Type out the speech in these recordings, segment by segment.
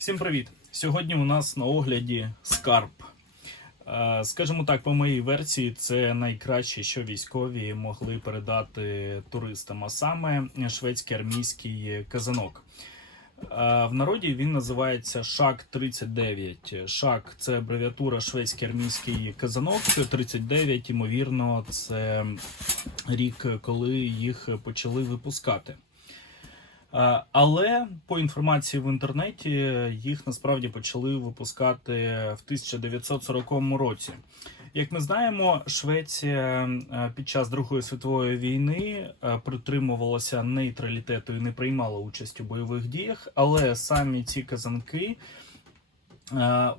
Всім привіт! Сьогодні у нас на огляді скарб. Е, Скажімо так, по моїй версії, це найкраще, що військові могли передати туристам, а саме шведський армійський казанок. Е, В народі він називається ШАК 39. ШАК це абревіатура шведський армійський казанок. 39, ймовірно, це рік, коли їх почали випускати. Е, Але по інформації в інтернеті їх насправді почали випускати в 1940 році. Як ми знаємо, Швеція е, під час Другої світової війни е, притримувалася нейтралітету і не приймала участь у бойових діях, але самі ці казанки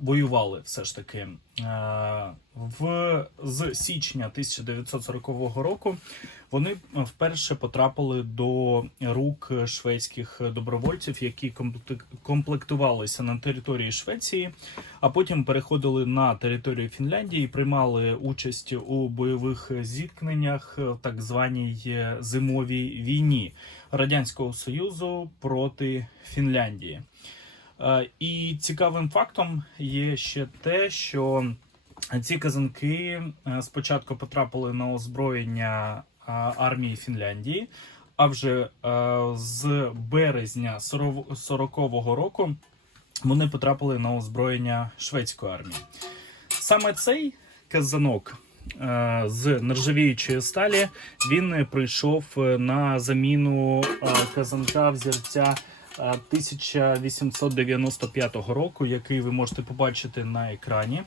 воювали все ж таки. Е, В з січня 1940 року вони вперше потрапили до рук шведських добровольців, які комплек- комплектувалися на території Швеції, а потім переходили на територію Фінляндії і приймали участь у бойових зіткненнях в так званій зимовій війні Радянського Союзу проти Фінляндії. Е, І цікавим фактом є ще те, що ці казанки е, спочатку потрапили на озброєння е, армії Фінляндії, а вже з березня 40-го року вони потрапили на озброєння шведської армії. Саме цей казанок з нержавіючої сталі він прийшов на заміну казанка взірця 1895 року, який ви можете побачити на екрані.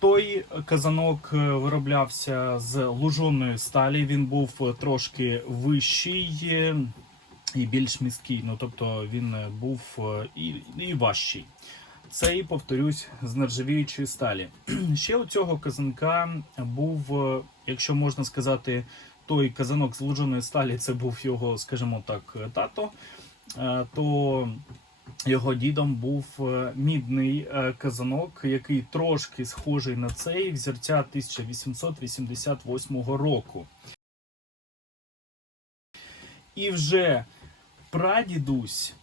Той казанок е, вироблявся з лужоної сталі. Він був е, трошки вищий е, і більш міський. Ну тобто він е, був е, і, і важчий. Цей, повторюсь, з нержавіючої сталі. Ще у цього казанка був, е, якщо можна сказати, той казанок з сталі, це був його, скажімо так, тато. Е, То його дідом був е, мідний е, казанок, який трошки схожий на цей взірця 1888 року. І вже прадідусь.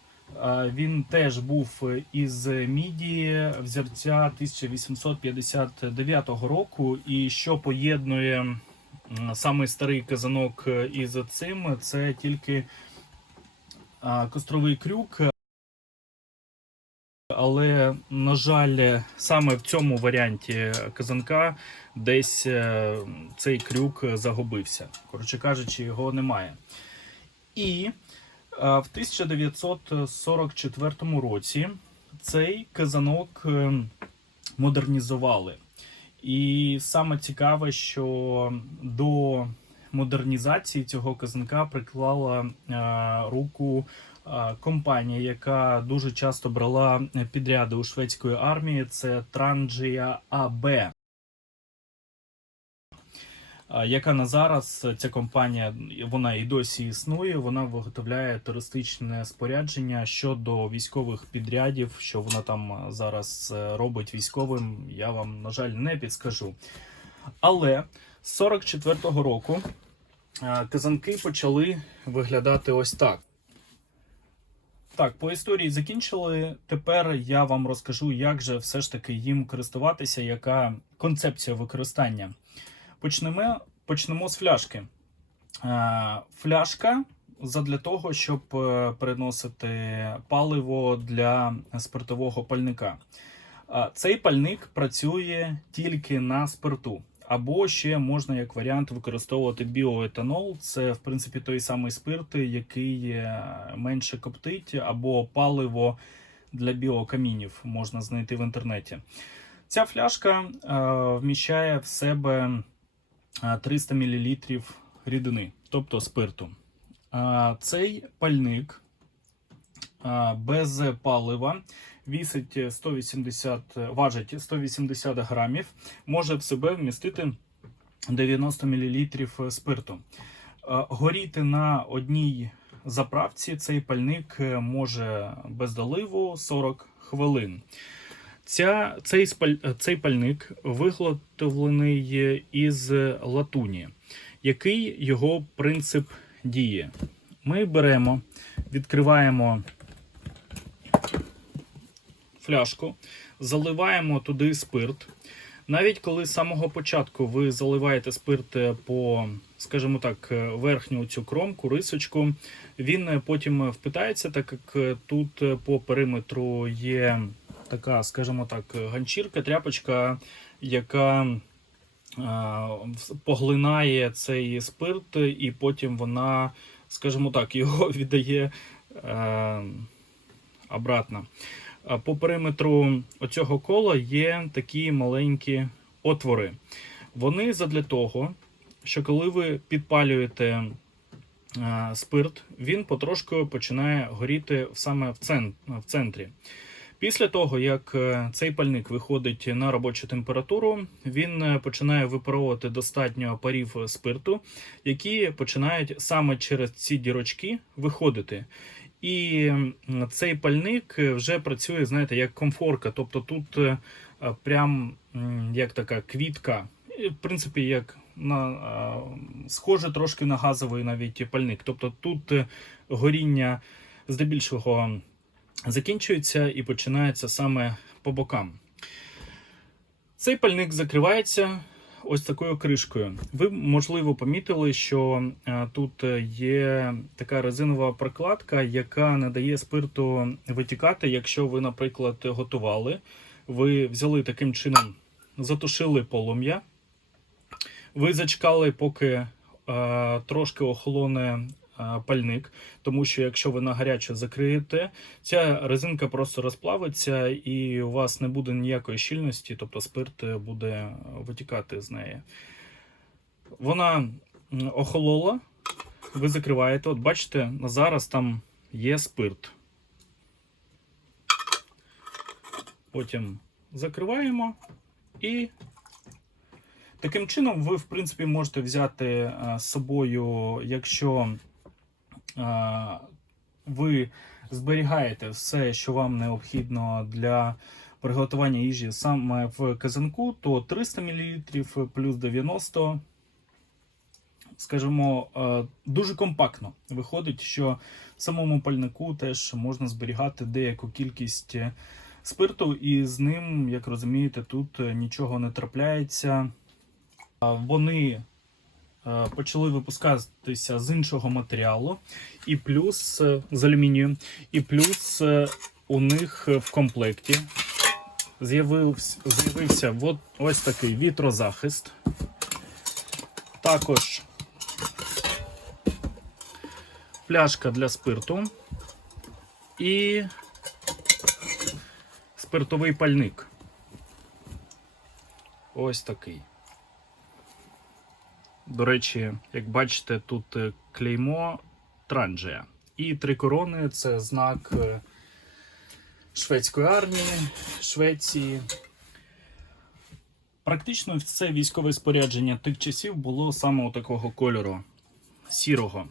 Він теж був із міді взірця 1859 року. І що поєднує саме старий казанок е, із цим, це тільки костровий крюк. Але, на жаль, саме в цьому варіанті казанка десь е, цей крюк загубився. Коротше кажучи, його немає. І е, в 1944 році цей казанок е, модернізували. І саме цікаве, що до модернізації цього казанка приклала е, руку е, компанія, яка дуже часто брала підряди у шведської армії. Це Транджія АБ. Е, Яка на зараз ця компанія вона і досі існує. Вона виготовляє туристичне спорядження щодо військових підрядів, що вона там зараз е, робить військовим. Я вам на жаль не підскажу. Але з 44-го року е, казанки почали виглядати ось так. Так, по історії закінчили. Тепер я вам розкажу, як же все ж таки їм користуватися, яка концепція використання. Почнемо, почнемо з фляшки. Е, Фляшка задля того, щоб е, переносити паливо для спиртового пальника. Е, Цей пальник працює тільки на спирту. Або ще можна як варіант використовувати біоетанол. Це в принципі той самий спирт, який менше коптить, або паливо для біокамінів можна знайти в інтернеті. Ця фляжка е, вміщає в себе 300 мл рідини, тобто спирту. Цей пальник без палива вісить 180, важить 180 грамів, може в себе вмістити 90 мл спирту. Горіти на одній заправці цей пальник е, може без доливу 40 хвилин. Ця, цей, цей пальник виготовлений із латуні. Який його принцип дії? Ми беремо відкриваємо фляжку, заливаємо туди спирт. Навіть коли з самого початку ви заливаєте спирт е, по, скажімо так, е, верхню цю кромку, рисочку, він е, потім впитається, так як тут по периметру є така, скажімо так, ганчірка, тряпочка, яка поглинає цей спирт, і потім вона, скажімо так, його віддає е, обратно. По периметру оцього кола є такі маленькі отвори. Вони задля того, що коли ви підпалюєте е, спирт, він потрошку починає горіти саме в центрі. Після того, як е, цей пальник виходить на робочу температуру, він е, починає випаровувати достатньо парів спирту, які починають саме через ці дірочки виходити. І цей пальник вже працює, знаєте, як комфорка. Тобто тут е, е, прям як така квітка, в принципі, як на е, схоже трошки на газовий навіть пальник. Тобто тут е, горіння здебільшого закінчується і починається саме по бокам. Цей пальник закривається ось такою кришкою. Ви, можливо, помітили, що е, тут є така резинова прокладка, яка не дає спирту витікати, якщо ви, наприклад, готували. Ви взяли таким чином, затушили полум'я, ви зачекали, поки е, трошки охолоне е, пальник, тому що якщо ви на гаряче закриєте, ця резинка просто розплавиться і у вас не буде ніякої щільності, тобто спирт е, буде витікати з неї. Вона охолола, ви закриваєте. От бачите, на зараз там є спирт. Потім закриваємо і таким чином ви, в принципі, можете взяти е, з собою, якщо е, ви зберігаєте все, що вам необхідно для приготування їжі саме в казанку, то 300 мл плюс 90 скажімо, дуже компактно виходить, що в самому пальнику теж можна зберігати деяку кількість е, спирту, і з ним, як розумієте, тут нічого не трапляється. Вони почали випускатися з іншого матеріалу, і плюс е, з алюмінію, і плюс е, у них в комплекті з'явився, з'явився ось такий вітрозахист. Також пляшка для спирту і спиртовий пальник. Ось такий. До речі, як бачите, тут е, клеймо Транджія. І три корони це знак е, шведської армії, Швеції. Практично все військове спорядження тих часів було саме такого кольору сірого.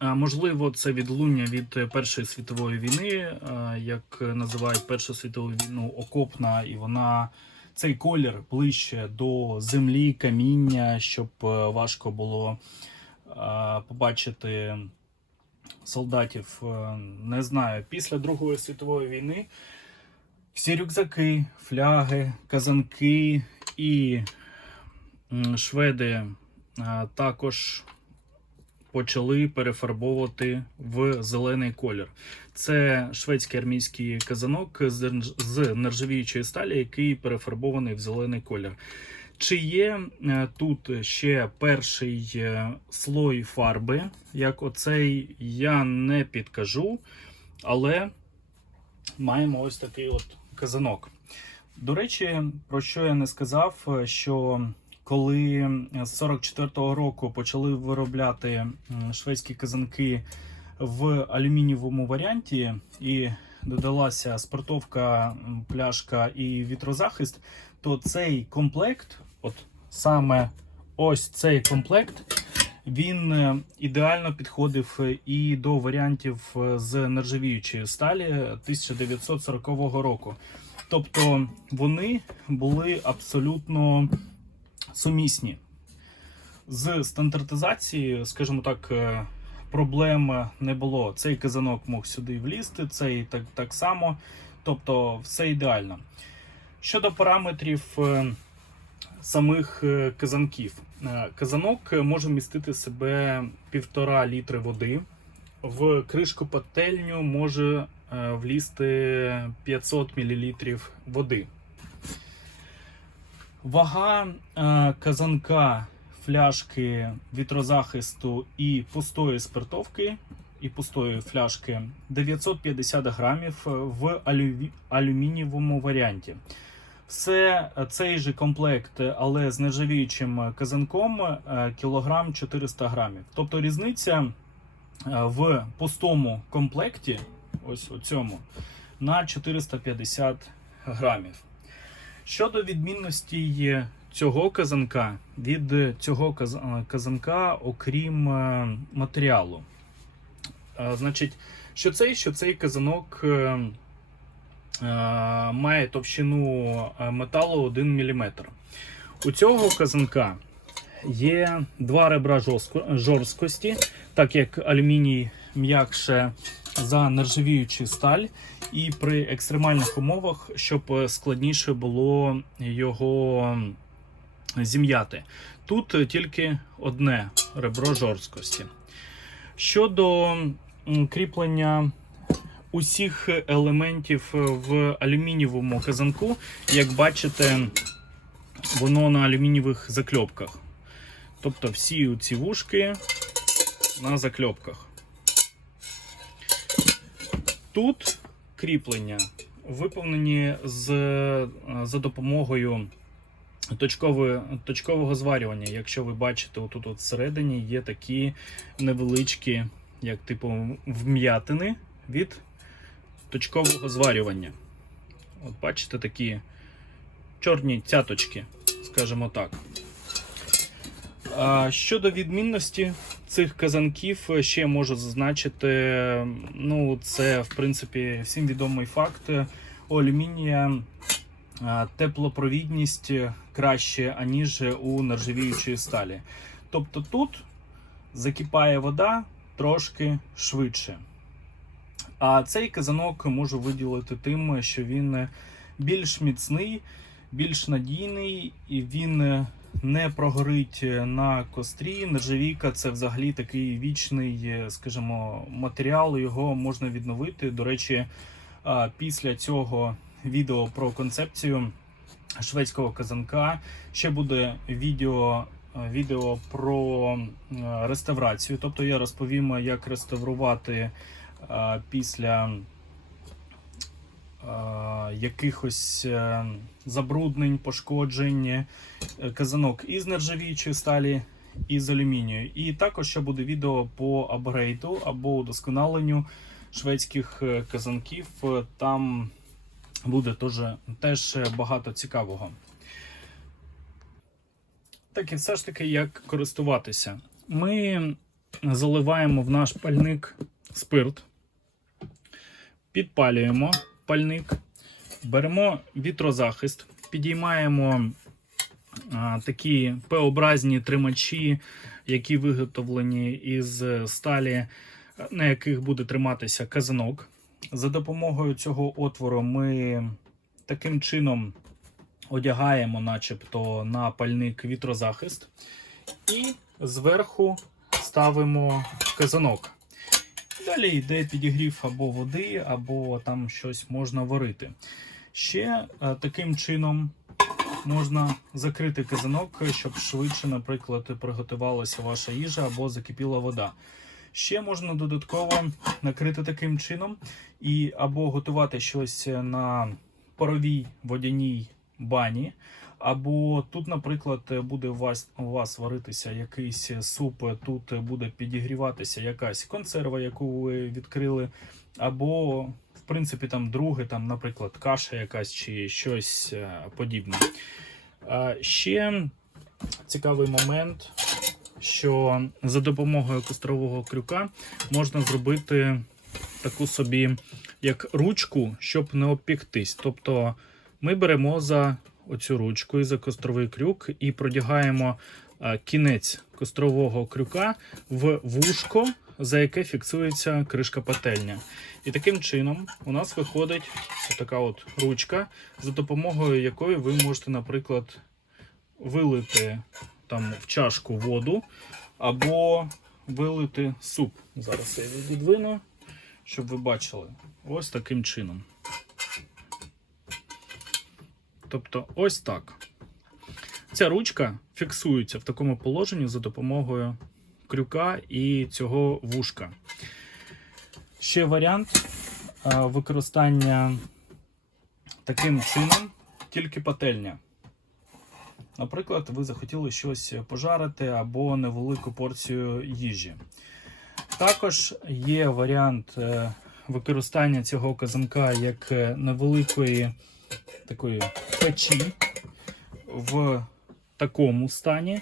Можливо, це відлуння від е, Першої світової війни, як називають Першу світову війну окопна, і вона цей колір ближче до землі, каміння, щоб е, важко було побачити солдатів. Е, Не знаю, після Другої світової війни всі рюкзаки, фляги, казанки і шведи також почали перефарбовувати в зелений колір. Це шведський армійський казанок з нержавіючої сталі, який перефарбований в зелений колір. Чи є е, тут ще перший е, слой фарби, як оцей, я не підкажу, але маємо ось такий от казанок. До речі, про що я не сказав, е, що коли з 44-го року почали виробляти шведські казанки в алюмінієвому варіанті, і додалася спиртовка, м, пляшка і вітрозахист, то цей комплект, от саме ось цей комплект, він е, ідеально підходив е, і до варіантів е, з нержавіючої сталі 1940 року. Тобто вони були абсолютно сумісні. З стандартизації, скажімо так, проблем не було. Цей казанок мог сюди влізти, цей так, так само. Тобто все ідеально. Щодо параметрів е, самих е, казанків, Е, казанок може містити себе півтора літри води. В кришку пательню може влізти 500 мл води. Вага казанка, фляжки вітрозахисту і пустої спиртовки, і пустої фляжки 950 грамів в алюві- алюмінієвому варіанті. Все е, цей же комплект, але з нержавіючим казанком е, кілограм 400 грамів. Тобто різниця е, в пустому комплекті, ось у цьому, на 450 грамів. Щодо відмінності цього казанка від цього е, казанка, окрім е, матеріалу. Е, Значить, що цей, що цей казанок має товщину металу 1 мм. У цього казанка є два ребра жорсткості, так як алюміній м'якше за нержавіючу сталь, і при екстремальних умовах, щоб складніше було його зім'яти. Тут тільки одне ребро жорсткості. Щодо кріплення усіх елементів в алюмінієвому казанку, як бачите, воно на алюмінієвих закльопках. Тобто всі ці вушки на закльопках. Тут кріплення виповнені з, е, за допомогою точкової, точкового зварювання. Якщо ви бачите, отут от всередині є такі невеличкі, як типу вм'ятини від точкового зварювання. От бачите такі чорні цяточки, скажімо так. А щодо відмінності цих казанків, ще можу зазначити, ну, це, в принципі, всім відомий факт. У алюмінія теплопровідність краще, аніж у нержавіючої сталі. Тобто тут закипає вода трошки швидше. А цей казанок можу виділити тим, що він більш міцний, більш надійний і він не прогорить на кострі. Нержавійка це взагалі такий вічний, скажімо, матеріал. Його можна відновити. До речі, після цього відео про концепцію шведського казанка ще буде відео. Відео про е, реставрацію, тобто я розповім, як реставрувати а, після якихось е, забруднень, пошкоджень е, казанок із нержавіючої сталі і з алюмінію. І також ще буде відео по апгрейду або удосконаленню шведських е, казанків. Е, Там буде теж, теж багато цікавого. Так і все ж таки, як користуватися. Ми заливаємо в наш пальник спирт, підпалюємо пальник, беремо вітрозахист, підіймаємо а, такі П-образні тримачі, які виготовлені із сталі, на яких буде триматися казанок. За допомогою цього отвору ми таким чином одягаємо, начебто, на пальник вітрозахист, і зверху ставимо казанок. Далі йде підігрів або води, або там щось можна варити. Ще е, таким чином можна закрити казанок, щоб швидше, наприклад, приготувалася ваша їжа або закипіла вода. Ще можна додатково накрити таким чином і або готувати щось на паровій водяній бані, або тут, наприклад, буде у вас, у вас варитися якийсь суп, тут буде підігріватися якась консерва, яку ви відкрили, або, в принципі, там друге, там, наприклад, каша якась чи щось е, подібне. Ще цікавий момент, що за допомогою кострового крюка можна зробити таку собі як ручку, щоб не обпіктись. Тобто ми беремо за оцю ручку і за костровий крюк і продягаємо а, кінець кострового крюка в вушко за яке фіксується кришка пательня. І таким чином у нас виходить така от ручка, за допомогою якої ви можете, наприклад, вилити там в чашку воду або вилити суп. Зараз я її відвину, щоб ви бачили. Ось таким чином. Тобто, ось так. Ця ручка фіксується в такому положенні за допомогою крюка і цього вушка. Ще варіант використання таким чином, тільки пательня. Наприклад, ви захотіли щось пожарити або невелику порцію їжі. Також є варіант е, використання цього казанка як е, невеликої такої печі в такому стані,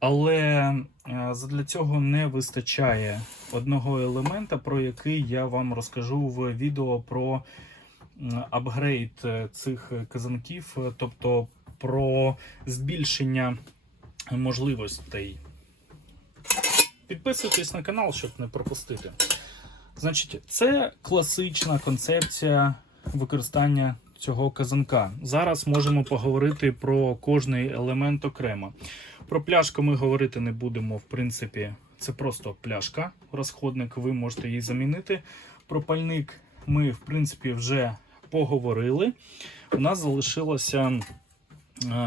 але е, для цього не вистачає одного елемента, про який я вам розкажу в відео про апгрейд цих казанків, тобто про збільшення можливостей. Підписуйтесь на канал, щоб не пропустити. Значить, це класична концепція використання цього казанка. Зараз можемо поговорити про кожний елемент окремо. Про пляшку ми говорити не будемо, в принципі, це просто пляшка, розходник, ви можете її замінити. Про пальник ми, в принципі, вже поговорили. У нас залишилося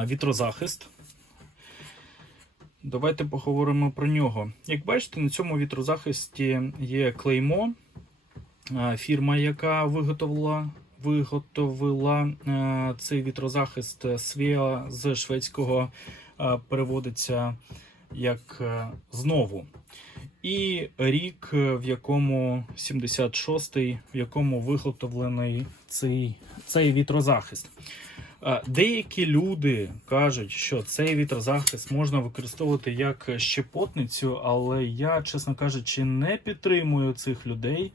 вітрозахист. Давайте поговоримо про нього. Як бачите, на цьому вітрозахисті є клеймо, фірма, яка виготовила, виготовила цей вітрозахист Svea з шведського переводиться як е, знову. І рік, е, в якому 76-й, в якому виготовлений цей, цей вітрозахист. Е, Деякі люди кажуть, що цей вітрозахист можна використовувати як щепотницю, але я, чесно кажучи, не підтримую цих людей,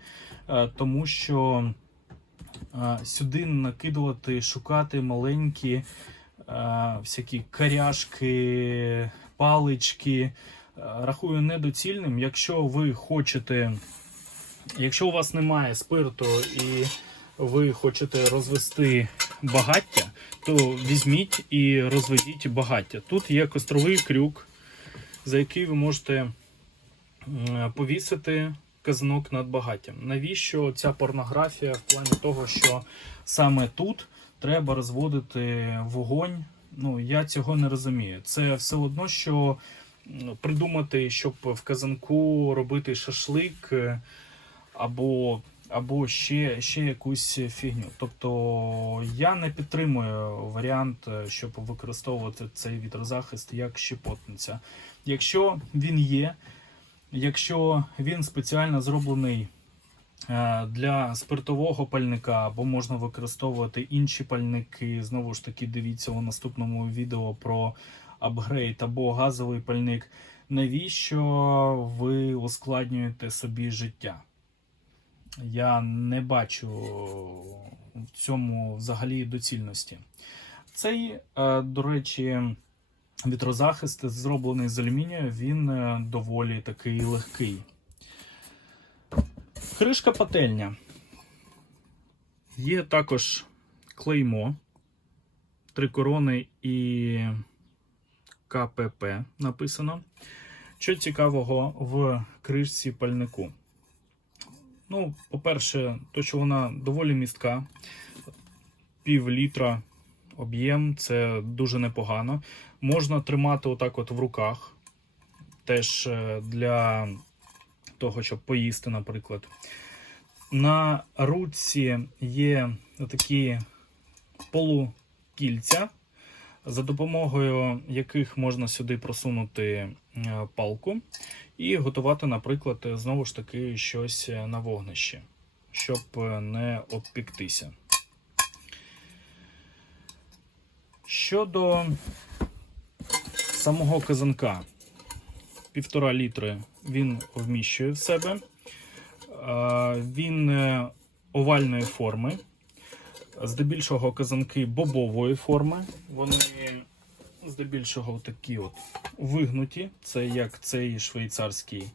е, тому що е, сюди накидувати, шукати маленькі всякі каряшки, палички. Рахую недоцільним. Якщо ви хочете, якщо у вас немає спирту і ви хочете розвести багаття, то візьміть і розведіть багаття. Тут є костровий крюк, за який ви можете повісити казанок над багаттям. Навіщо ця порнографія в плані того, що саме тут треба розводити вогонь? Ну, я цього не розумію. Це все одно, що придумати, щоб в казанку робити шашлик е, або або ще, ще якусь фігню. Тобто я не підтримую варіант, е, щоб використовувати цей вітрозахист як щепотниця. Якщо він є, якщо він спеціально зроблений е, для спиртового пальника, або можна використовувати інші пальники, знову ж таки, дивіться у наступному відео про апгрейд або газовий пальник. Навіщо ви ускладнюєте собі життя? Я не бачу в цьому взагалі доцільності. Цей, е, до речі, вітрозахист зроблений з алюмінію, він е, доволі такий легкий. Кришка пательня. Є також клеймо, три корони і КПП написано. Що цікавого в кришці пальнику? Ну, по-перше, то, що вона доволі містка, пів літра об'єм, це дуже непогано. Можна тримати отак от в руках, теж е, для того, щоб поїсти, наприклад. На руці є такі полукільця, за допомогою яких можна сюди просунути е, палку і готувати, наприклад, знову ж таки щось на вогнищі, щоб е, не обпіктися. Щодо самого казанка, півтора літри він вміщує в себе. Е, Він овальної форми. Здебільшого казанки бобової форми. Вони здебільшого такі от вигнуті. Це як цей швейцарський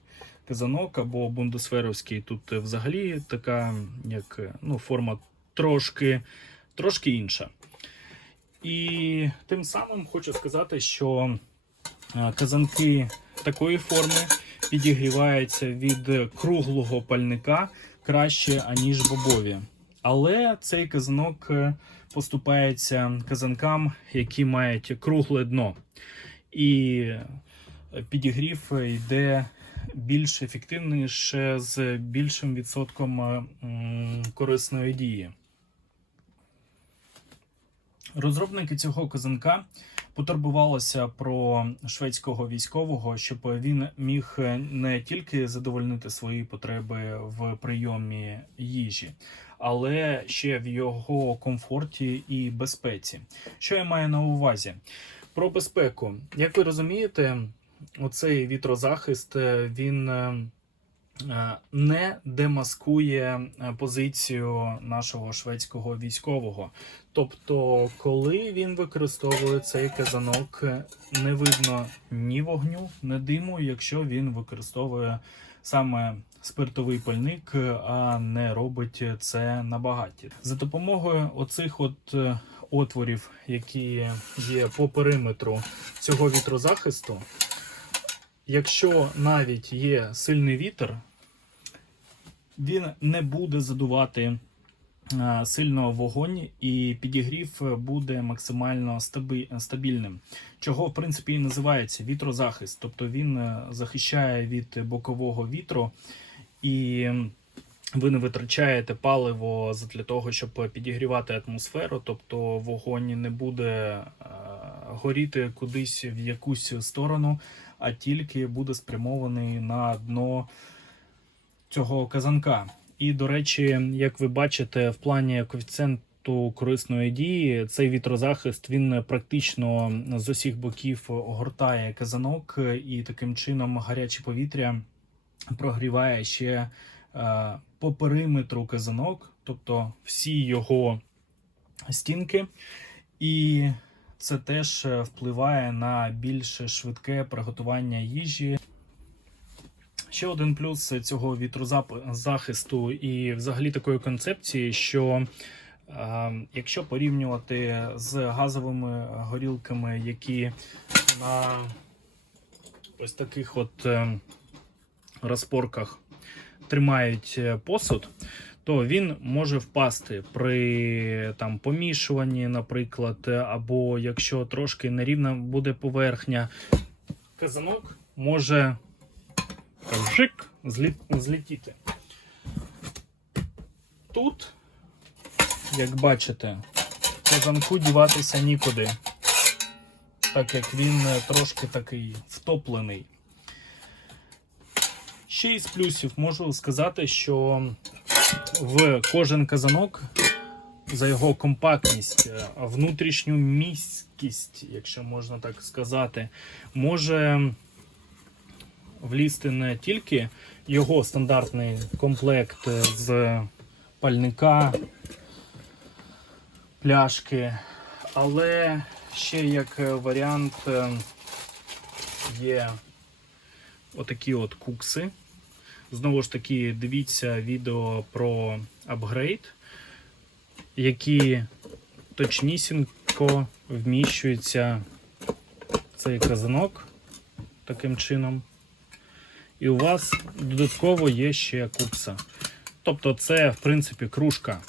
казанок або бундесферовський. Тут взагалі така як ну, форма трошки, трошки інша. І тим самим хочу сказати, що е, казанки такої форми підігріваються від круглого пальника краще, аніж бобові. Але цей казанок е, поступається казанкам, які мають кругле дно. І підігрів йде більш ефективніше з більшим відсотком е, корисної дії. Розробники цього казанка потурбувалися про шведського військового, щоб він міг не тільки задовольнити свої потреби в прийомі їжі, але ще в його комфорті і безпеці. Що я маю на увазі? Про безпеку. Як ви розумієте, оцей вітрозахист е, він е, е, не демаскує позицію нашого шведського військового. Тобто, коли він використовує цей казанок, не видно ні вогню, ні диму, якщо він використовує саме спиртовий пальник, е, а не робить це на багаті. За допомогою оцих от е, отворів, які є по периметру цього вітрозахисту, якщо навіть є сильний вітер, він не буде задувати е, сильно вогонь і підігрів буде максимально стабільним. Чого в принципі і називається вітрозахист. Тобто він захищає від бокового вітру і ви не витрачаєте паливо для того, щоб підігрівати атмосферу, тобто вогонь не буде е, горіти кудись в якусь сторону, а тільки буде спрямований на дно цього казанка. І, до речі, як ви бачите, в плані коефіцієнту корисної дії цей вітрозахист він практично з усіх боків огортає казанок, і таким чином гаряче повітря прогріває ще е, по периметру казанок, тобто всі його стінки. І це теж е, впливає на більш швидке приготування їжі. Ще один плюс цього вітрозахисту і взагалі такої концепції, що е, якщо порівнювати з газовими горілками, які на ось таких от е, розпорках тримають е, посуд, то він може впасти при там помішуванні, наприклад, або якщо трошки нерівна буде поверхня, казанок може вжик злі... злетіти. Тут, як бачите, казанку діватися нікуди, так як він е, трошки такий втоплений. Ще із плюсів можу сказати, що в кожен казанок за його компактність, е, внутрішню міськість, якщо можна так сказати, може влізти не тільки його стандартний комплект з пальника, пляшки, але ще як варіант е, є отакі от кукси. Знову ж таки, дивіться відео про апгрейд, які точнісінько вміщуються в цей казанок таким чином. І у вас додатково є ще кукса. Тобто, це, в принципі, кружка.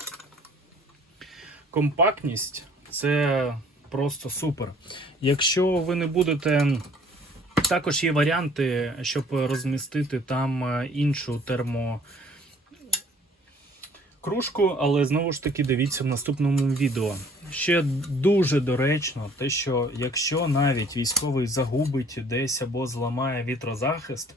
Компактність це просто супер. Якщо ви не будете. Також є варіанти, щоб розмістити там е, іншу термо кружку, але знову ж таки дивіться в наступному відео. Ще дуже доречно, те, що якщо навіть військовий загубить десь або зламає вітрозахист,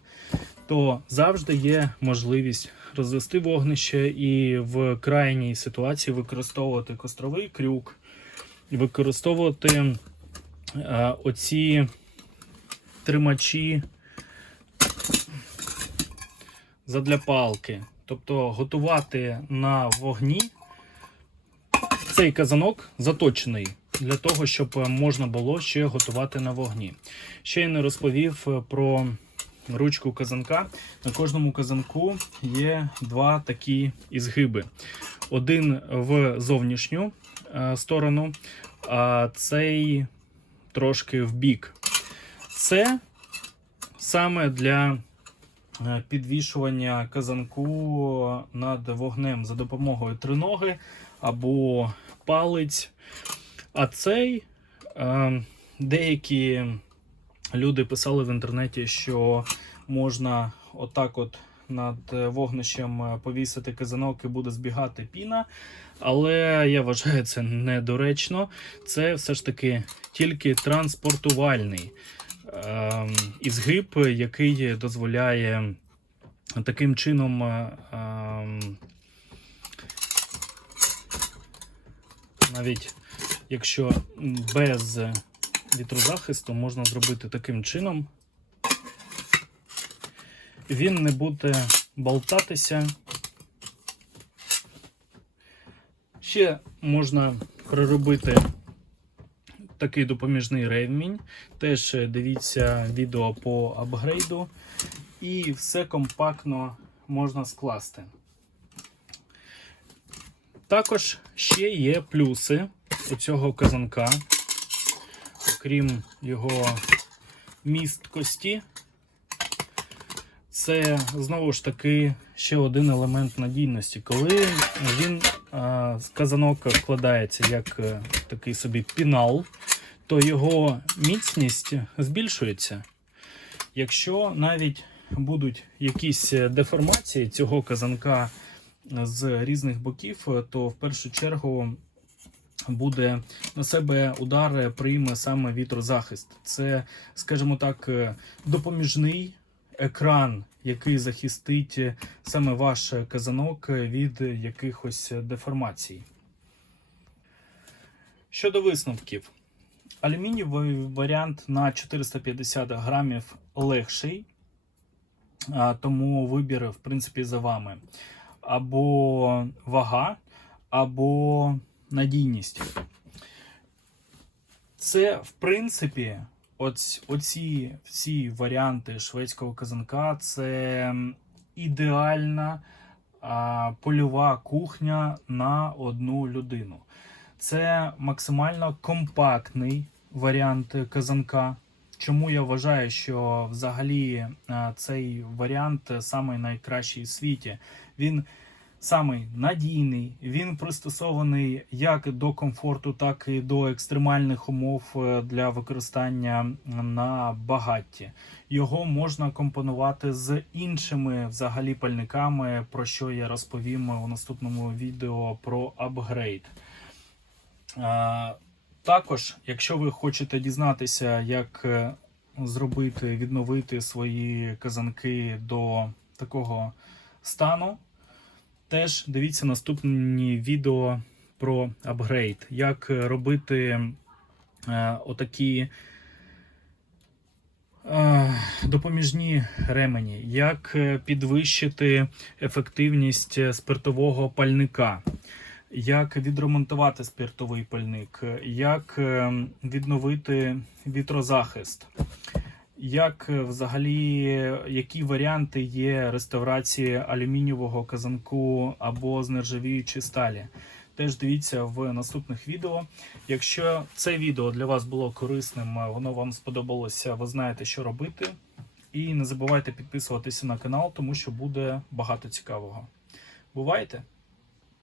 то завжди є можливість розвести вогнище і в крайній ситуації використовувати костровий крюк, використовувати е, оці тримачі задля палки. Тобто готувати на вогні цей казанок заточений для того, щоб можна було ще готувати на вогні. Ще я не розповів про ручку казанка. На кожному казанку є два такі ізгиби. Один в зовнішню е, сторону, а цей трошки в бік. Це саме для е, підвішування казанку над вогнем за допомогою триноги або палець. А цей е, деякі люди писали в інтернеті, що можна отак от над вогнищем повісити казанок і буде збігати піна. Але я вважаю це недоречно. Це все ж таки тільки транспортувальний е, ізгиб, який дозволяє таким чином. е, ем, навіть якщо без вітрозахисту можна зробити таким чином, він не буде болтатися. Ще можна проробити такий допоміжний ремінь. Теж дивіться відео по апгрейду. І все компактно можна скласти. Також ще є плюси у цього казанка, окрім його місткості. Це знову ж таки ще один елемент надійності. Коли він а, казанок складається як е, такий собі пінал, то його міцність збільшується. Якщо навіть будуть якісь деформації цього казанка з різних боків, то в першу чергу буде на себе удар прийме саме вітрозахист. Це, скажімо так, допоміжний екран, який захистить саме ваш казанок від якихось деформацій. Щодо висновків, алюмінієвий варіант на 450 грамів легший, тому вибір, в принципі, за вами. Або вага, або надійність. Це, в принципі, оць, оці всі варіанти шведського казанка це ідеальна а, польова кухня на одну людину. Це максимально компактний варіант казанка. Чому я вважаю, що взагалі цей варіант самий найкращий у світі? Він самий надійний, він пристосований як до комфорту, так і до екстремальних умов е, для використання на багатті. Його можна компонувати з іншими взагалі пальниками, про що я розповім у наступному відео про апгрейд. Е, Також, якщо ви хочете дізнатися, як е, зробити, відновити свої казанки до такого стану, теж дивіться наступні відео про апгрейд, як робити е, отакі е, допоміжні ремені, як е, підвищити ефективність спиртового пальника. Як відремонтувати спиртовий пальник, як е, відновити вітрозахист, як е, взагалі які варіанти є реставрації алюмінієвого казанку або з нержавіючої сталі? Теж дивіться в наступних відео. Якщо це відео для вас було корисним, е, воно вам сподобалося, ви знаєте, що робити. І не забувайте підписуватися на канал, тому що буде багато цікавого. Бувайте!